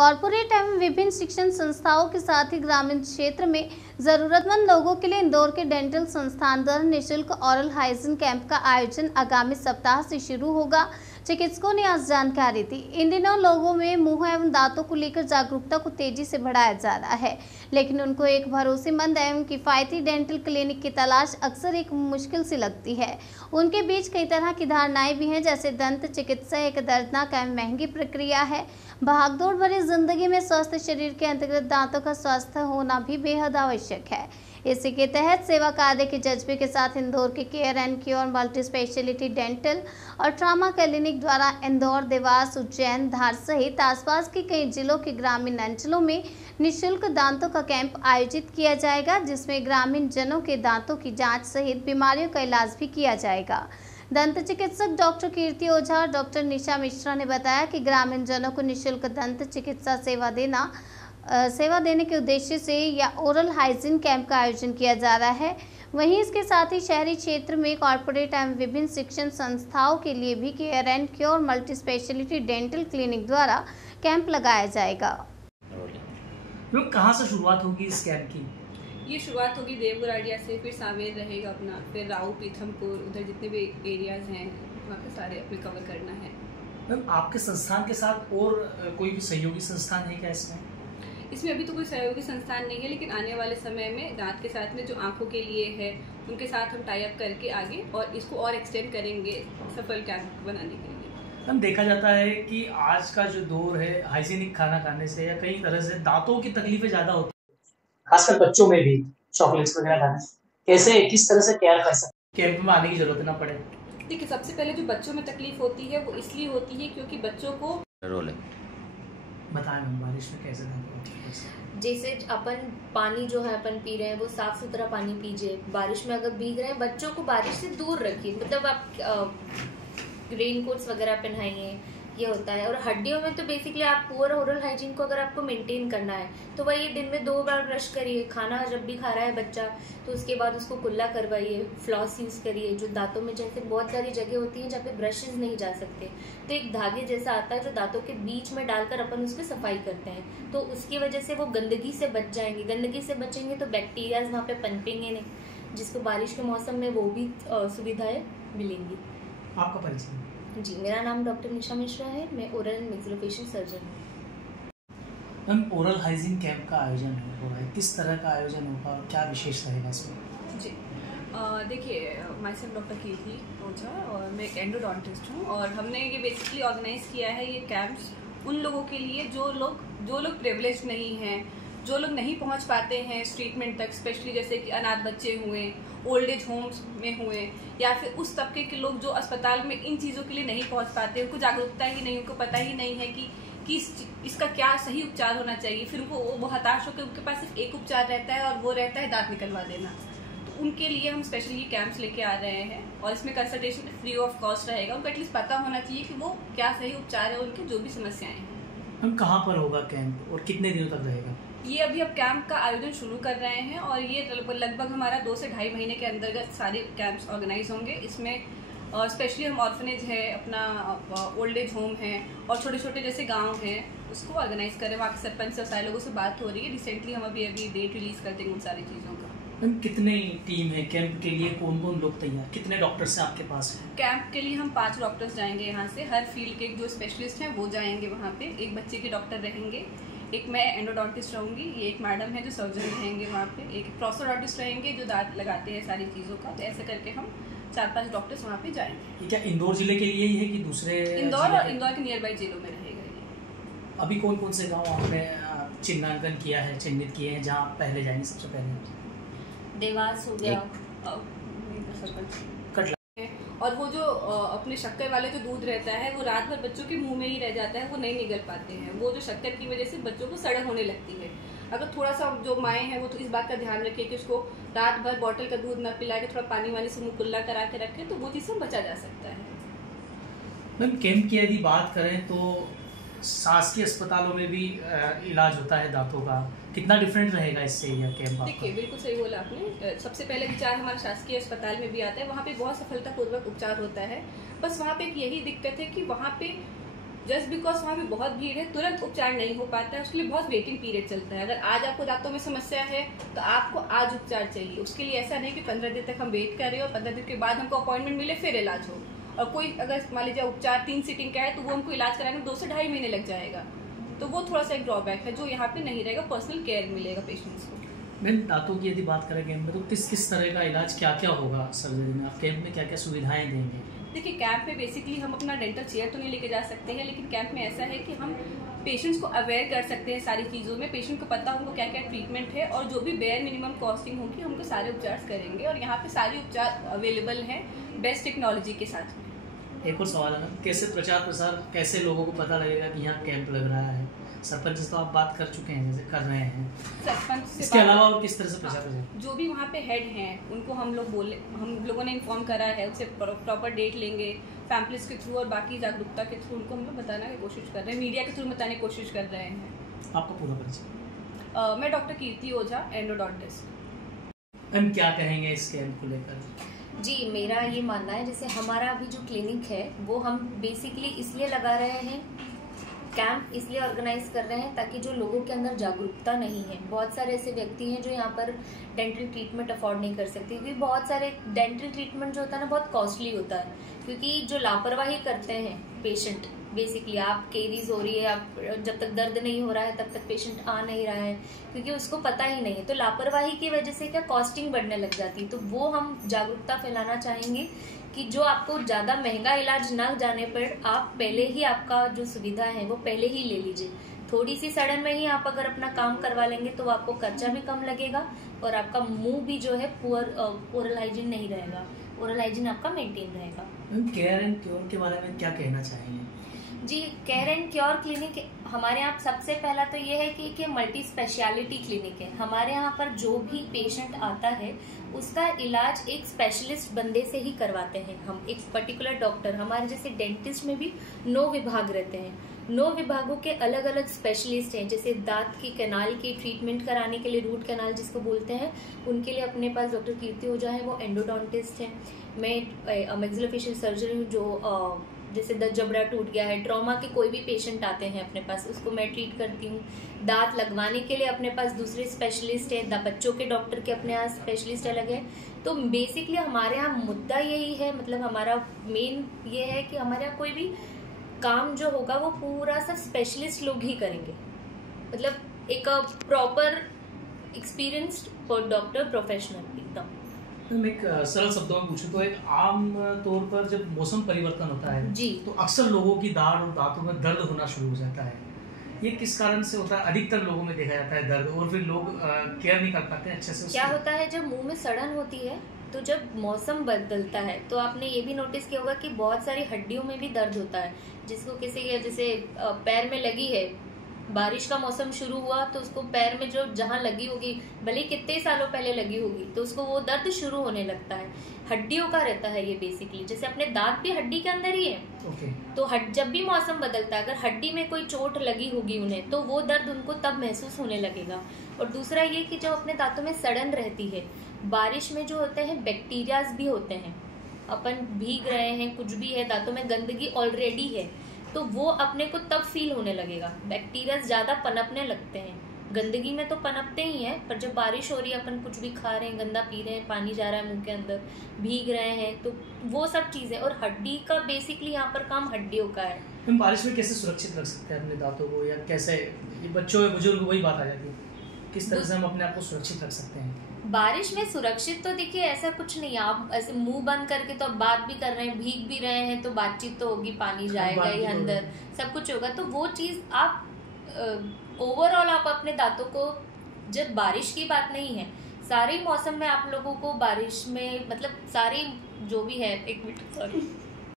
Corporate एवं विभिन्न शिक्षण संस्थाओं के साथ ही ग्रामीण क्षेत्र में जरूरतमंद लोगों के लिए इंदौर के डेंटल संस्थान द्वारा निःशुल्क ओरल हाइजीन कैंप का आयोजन आगामी सप्ताह से शुरू होगा। चिकित्सकों ने आज जानकारी दी। इन दिनों लोगों में मुंह एवं दांतों को लेकर जागरूकता को तेजी से बढ़ाया जा रहा है, लेकिन उनको एक भरोसेमंद एवं किफायती डेंटल क्लिनिक की तलाश अक्सर एक मुश्किल सी लगती है। उनके बीच कई तरह की धारणाएं भी हैं, जैसे दंत चिकित्सा एक दर्दनाक एवं महंगी प्रक्रिया है। भागदौड़ भरी जिंदगी में स्वस्थ शरीर के अंतर्गत दांतों का स्वास्थ्य होना भी बेहद आवश्यक है। इसी के तहत सेवा कार्य के जज्बे के साथ इंदौर के care and cure multi speciality dental और ट्रामा क्लिनिक द्वारा इंदौर, देवास, उज्जैन, धार सहित आसपास के कई जिलों के ग्रामीण अंचलों में निःशुल्क दांतों का कैंप आयोजित किया जाएगा, जिसमें ग्रामीण जनों के दांतों की जांच सहित बीमारियों का इलाज भी किया जाएगा। दंत चिकित्सक डॉक्टर कीर्ति ओझा और डॉक्टर निशा मिश्रा ने बताया कि ग्रामीण जनों को निःशुल्क दंत चिकित्सा सेवा देने के उद्देश्य से या ओरल हाइजीन कैंप का आयोजन किया जा रहा है। वहीं इसके साथ ही शहरी क्षेत्र में कॉरपोरेट एवं विभिन्न शिक्षण संस्थाओं के लिए भी care and cure multi speciality dental clinic द्वारा कैंप लगाया जाएगा। कहाँ से शुरुआत होगी इस कैंप की? ये शुरुआत होगी देवगुराडिया से, फिर सांवेर रहेगा अपना, फिर राऊ, पीथमपुर, उधर जितने भी एरियाज हैं वहाँ पे सारे अपने कवर करना है। मैम, आपके संस्थान के साथ और कोई भी सहयोगी संस्थान है क्या इसमें? इसमें अभी तो कोई सहयोगी संस्थान नहीं है, लेकिन आने वाले समय में दांत के साथ में जो आंखों के लिए है उनके साथ हम टाई अप करके आगे और इसको और एक्सटेंड करेंगे सफल कैंप बनाने के लिए। हम देखा जाता है कि आज का जो दौर है हाइजीनिक खाना खाने से या कई तरह से दांतों की तकलीफें ज्यादा होती है, खासकर बच्चों में भी चॉकलेट्स वगैरह खाने से। कैसे किस तरह से केयर कर सकते कैंप में आने की जरूरत ना पड़े? देखिए, सबसे पहले जो बच्चों में तकलीफ होती है वो इसलिए होती है क्योंकि बच्चों को बताएं बारिश में कैसे होती? जैसे अपन पानी जो है अपन पी रहे हैं वो साफ सुथरा पानी पीजिए। बारिश में अगर भीग रहे हैं बच्चों को बारिश से दूर रखिए, मतलब आप रेन कोट्स वगैरह पहनाइए, ये होता है। और हड्डियों में तो बेसिकली आप पुअर ओरल हाइजीन को अगर आपको मेंटेन करना है तो वही दिन में 2 बार ब्रश करिए। खाना जब भी खा रहा है बच्चा तो उसके बाद उसको कुल्ला करवाइए, फ्लॉस यूज़ करिए। जो दांतों में जैसे बहुत सारी जगह होती हैं जहाँ पे ब्रशेज नहीं जा सकते, तो एक धागे जैसा आता है जो दांतों के बीच में डालकर अपन उसकी सफाई करते हैं, तो उसकी वजह से वो गंदगी से बच जाएंगे। गंदगी से बचेंगे तो बैक्टीरियाज वहाँ पे पनपेंगे नहीं, जिसको बारिश के मौसम में वो भी सुविधाएं मिलेंगी। आपका परिचय? जी, मेरा नाम डॉक्टर निशा मिश्रा है, मैं ओरल एंड मैक्सिलोफेशियल सर्जन हूँ। मैम, ओरल हाइजीन कैंप का आयोजन हो रहा है, किस तरह का आयोजन होगा और क्या विशेष रहेगा इसमें? जी, देखिए, माय सेल्फ डॉक्टर कीर्ति ओझा और मैं एक एंडोडोंटिस्ट हूँ, और हमने ये बेसिकली ऑर्गेनाइज किया है ये कैंप्स उन लोगों के लिए जो लोग प्रिविलेज नहीं हैं, जो लोग नहीं पहुंच पाते हैं इस ट्रीटमेंट तक, स्पेशली जैसे कि अनाथ बच्चे हुए, ओल्ड एज होम्स में हुए, या फिर उस तबके के लोग जो अस्पताल में इन चीज़ों के लिए नहीं पहुंच पाते, उनको जागरूकता ही नहीं, उनको पता ही नहीं है कि इसका क्या सही उपचार होना चाहिए। फिर वो हताश होकर उनके पास सिर्फ एक उपचार रहता है और वो रहता है दांत निकलवा देना। तो उनके लिए हम स्पेशली ये कैंप्स लेके आ रहे हैं, और इसमें कंसल्टेशन फ्री ऑफ कॉस्ट रहेगा। उनको एटलीस्ट पता होना चाहिए कि वो क्या सही उपचार है, उनकी जो भी समस्याएं हैं। हम कहाँ पर होगा कैंप और कितने दिनों तक रहेगा? ये अभी अब कैंप का आयोजन शुरू कर रहे हैं, और ये लगभग हमारा 2 से ढाई महीने के अंतर्गत सारे कैंप्स ऑर्गेनाइज होंगे। इसमें स्पेशली हम ऑर्फनेज है, अपना ओल्ड एज होम है, और छोटे छोटे जैसे गांव हैं उसको ऑर्गेनाइज करें। वहाँ के सरपंच से सारे लोगों से बात हो रही है। रिसेंटली हम अभी डेट रिलीज कर देंगे उन सारी चीज़ों का। मैम, कितने टीम है कैंप के लिए? कौन कौन लोग तैयार? कितने डॉक्टर्स हैं आपके पास? कैंप के लिए हम 5 डॉक्टर्स जाएंगे यहाँ से। हर फील्ड के जो स्पेशलिस्ट हैं वो जाएंगे वहाँ पे। एक बच्चे के डॉक्टर रहेंगे, एक मैं एंडोडोंटिस्ट रहूँगी, ये एक मैडम है जो सर्जन रहेंगे वहाँ पे, एक प्रोस्टोडोंटिस्ट रहेंगे जो दांत लगाते हैं सारी चीज़ों का। तो ऐसे करके हम 4-5 डॉक्टर्स वहाँ पे जाएंगे। क्या इंदौर जिले के लिए ही है कि दूसरे? इंदौर और इंदौर के नियर बाई जिलों में रहेगा ये। अभी कौन कौन से गाँव आपने चिन्हांकन किया है, चिन्हित किए हैं जहाँ पहले जाएंगे? सबसे पहले देवास हो गया, और वो जो अपने शक्कर वाले जो दूध रहता है वो रात भर बच्चों के मुंह में ही रह जाता है, वो नहीं निगल पाते हैं। वो जो शक्कर की वजह से बच्चों को सड़न होने लगती है। अगर थोड़ा सा जो माएँ हैं वो तो इस बात का ध्यान रखें कि उसको रात भर बॉटल का दूध ना पिला के थोड़ा पानी वानी से मुँह कुल्ला करा के रखें, तो वो चीज़ से बचा जा सकता है। मैम, कैंप की यदि बात करें तो शासकीय अस्पतालों में भी इलाज होता है दांतों का, कितना डिफरेंट रहेगा इससे यह कैंप? देखिए, बिल्कुल सही बोला आपने। सबसे पहले विचार हमारा शासकीय अस्पताल में भी आता है, वहाँ पे बहुत सफलतापूर्वक उपचार होता है। बस वहाँ पे एक यही दिक्कत है कि वहाँ पे जस्ट बिकॉज वहाँ पे बहुत भीड़ है तुरंत उपचार नहीं हो पाता है, उसके लिए बहुत वेटिंग पीरियड चलता है। अगर आज आपको दांतों में समस्या है तो आपको आज उपचार चाहिए, उसके लिए ऐसा नहीं कि 15 दिन तक हम वेट कर रहे हो और 15 दिन के बाद हमको अपॉइंटमेंट मिले फिर इलाज हो। और कोई अगर मान लीजिए उपचार 3 सीटिंग का है तो वो हमको इलाज कराने में 2 से 2.5 महीने लग जाएगा, तो वो थोड़ा सा एक ड्रॉबैक है जो यहाँ पे नहीं रहेगा, पर्सनल केयर मिलेगा पेशेंट्स को। मैम दांतों की यदि बात करें कैंप में तो किस तरह का इलाज क्या क्या होगा सर्जरी में, आप कैंप में क्या क्या सुविधाएं देंगे? देखिए कैंप में बेसिकली हम अपना डेंटल चेयर तो नहीं लेके जा सकते हैं, लेकिन कैंप में ऐसा है कि हम पेशेंट्स को अवेयर कर सकते हैं सारी चीज़ों में, पेशेंट को पता हमको क्या क्या ट्रीटमेंट है और जो भी बेयर मिनिमम कॉस्टिंग होगी हमको सारे उपचार करेंगे और यहाँ पे सारे उपचार अवेलेबल हैं बेस्ट टेक्नोलॉजी के साथ। एक और सवाल है, कैसे प्रचार प्रसार, कैसे लोगों को पता लगेगा कि यहाँ कैंप लग रहा है? सरपंच से तो आप बात कर चुके हैं, जैसे कर रहे हैं, सरपंच से इसके अलावा और किस तरह से प्रचार प्रसार? जो भी वहाँ पे हेड हैं उनको हम लोगों ने इन्फॉर्म करा है, उससे प्रॉपर डेट लेंगे पैम्पलेट्स के थ्रू और बाकी जागरूकता के थ्रू उनको हम लोग बताने की कोशिश कर रहे हैं, मीडिया के थ्रू बताने की कोशिश कर रहे हैं। आपका पूरा परिचय? मैं डॉक्टर कीर्ति ओझा, एंडोडोंटिस्ट। मैम क्या कहेंगे इस कैंप को लेकर? जी, मेरा ये मानना है जैसे हमारा अभी जो क्लिनिक है वो हम बेसिकली इसलिए लगा रहे हैं, कैंप इसलिए ऑर्गेनाइज कर रहे हैं ताकि जो लोगों के अंदर जागरूकता नहीं है, बहुत सारे ऐसे व्यक्ति हैं जो यहाँ पर डेंटल ट्रीटमेंट अफोर्ड नहीं कर सकते, क्योंकि बहुत सारे डेंटल ट्रीटमेंट जो होता है ना बहुत कॉस्टली होता है, क्योंकि जो लापरवाही करते हैं पेशेंट, बेसिकली आप केरीज हो रही है, आप जब तक दर्द नहीं हो रहा है तब तक पेशेंट आ नहीं रहा है क्योंकि उसको पता ही नहीं है, तो लापरवाही की वजह से क्या कॉस्टिंग बढ़ने लग जाती है। तो वो हम जागरूकता फैलाना चाहेंगे कि जो आपको ज़्यादा महंगा इलाज न जाने पर आप पहले ही आपका जो सुविधा है वो पहले ही ले लीजिए, थोड़ी सी सडन में ही आप अगर अपना काम करवा लेंगे तो आपको खर्चा भी कम लगेगा और आपका मुंह भी जो है पुअर ओरल हाइजीन नहीं रहेगा, ओरल हाइजीन आपका मेंटेन रहेगा। केयर एंड क्योर के बारे में क्या कहना चाहेंगे? जी, केयर एंड क्योर क्लिनिक हमारे यहाँ सबसे पहला तो ये है कि मल्टी स्पेशलिटी क्लिनिक है। हमारे यहाँ पर जो भी पेशेंट आता है उसका इलाज एक स्पेशलिस्ट बंदे से ही करवाते हैं हम, एक पर्टिकुलर डॉक्टर। हमारे जैसे डेंटिस्ट में भी 9 विभाग रहते हैं, 9 विभागों के अलग अलग स्पेशलिस्ट हैं। जैसे दांत की कैनाल की ट्रीटमेंट कराने के लिए, रूट कैनाल जिसको बोलते हैं, उनके लिए अपने पास डॉक्टर कीर्ति ओझा है, वो एंडोडोंटिस्ट है। मैं मैक्सिलोफेशियल सर्जन हूँ, जो जैसे दंत जबड़ा टूट गया है, ट्रॉमा के कोई भी पेशेंट आते हैं अपने पास, उसको मैं ट्रीट करती हूँ। दांत लगवाने के लिए अपने पास दूसरे स्पेशलिस्ट है, बच्चों के डॉक्टर के अपने यहाँ स्पेशलिस्ट अलग है। तो बेसिकली हमारे यहाँ मुद्दा यही है, मतलब हमारा मेन ये है कि हमारे यहाँ कोई भी काम जो होगा वो पूरा सब स्पेशलिस्ट लोग ही करेंगे, मतलब एक प्रॉपर एक्सपीरियंस्ड डॉक्टर, प्रोफेशनल एकदम। मैं एक सरल शब्दों में पूछूं तो एक आम तौर पर जब मौसम परिवर्तन होता है जी, तो अक्सर लोगों की दाढ़ और दांतों में दर्द होना शुरू हो जाता है। ये किस कारण से होता है? अधिकतर लोगों में देखा जाता है दर्द, और फिर लोग केयर नहीं कर पाते अच्छे से। क्या होता है जब मुंह में सड़न होती है तो जब मौसम बदलता है तो आपने ये भी नोटिस किया होगा कि बहुत सारी हड्डियों में भी दर्द होता है, जिसको किसी जैसे पैर में लगी है, बारिश का मौसम शुरू हुआ तो उसको पैर में जो जहाँ लगी होगी, भले कितने सालों पहले लगी होगी, तो उसको वो दर्द शुरू होने लगता है। हड्डियों का रहता है ये बेसिकली, जैसे अपने दांत भी हड्डी के अंदर ही है। तो जब भी मौसम बदलता है, अगर हड्डी में कोई चोट लगी होगी उन्हें, तो वो दर्द उनको तब महसूस होने लगेगा। और दूसरा ये कि जो अपने दांतों में सड़न रहती है, बारिश में जो होते हैं बैक्टीरियाज भी होते हैं, अपन भीग रहे हैं, कुछ भी है, दांतों में गंदगी ऑलरेडी है, तो वो अपने को तब फील होने लगेगा। बैक्टीरिया ज्यादा पनपने लगते हैं, गंदगी में तो पनपते ही हैं, पर जब बारिश हो रही है, अपन कुछ भी खा रहे हैं, गंदा पी रहे हैं, पानी जा रहा है मुंह के अंदर, भीग रहे हैं, तो वो सब चीजें। और हड्डी का बेसिकली यहाँ पर काम हड्डियों का है। हम बारिश में कैसे सुरक्षित रख सकते हैं अपने दांतों को, या कैसे, ये बच्चों या बुजुर्ग वही बात आ जाती है, किस तरह से हम अपने आप को सुरक्षित रख सकते हैं? बारिश में सुरक्षित तो देखिए ऐसा कुछ नहीं है, आप ऐसे मुंह बंद करके तो आप बात भी कर रहे हैं, भीग भी रहे हैं, तो बातचीत तो होगी, पानी जाएगा ही अंदर, सब कुछ होगा। तो वो चीज आप ओवरऑल आप अपने दांतों को, जब बारिश की बात नहीं है, सारे मौसम में आप लोगों को बारिश में, मतलब सारी जो भी है, एक मिनट सॉरी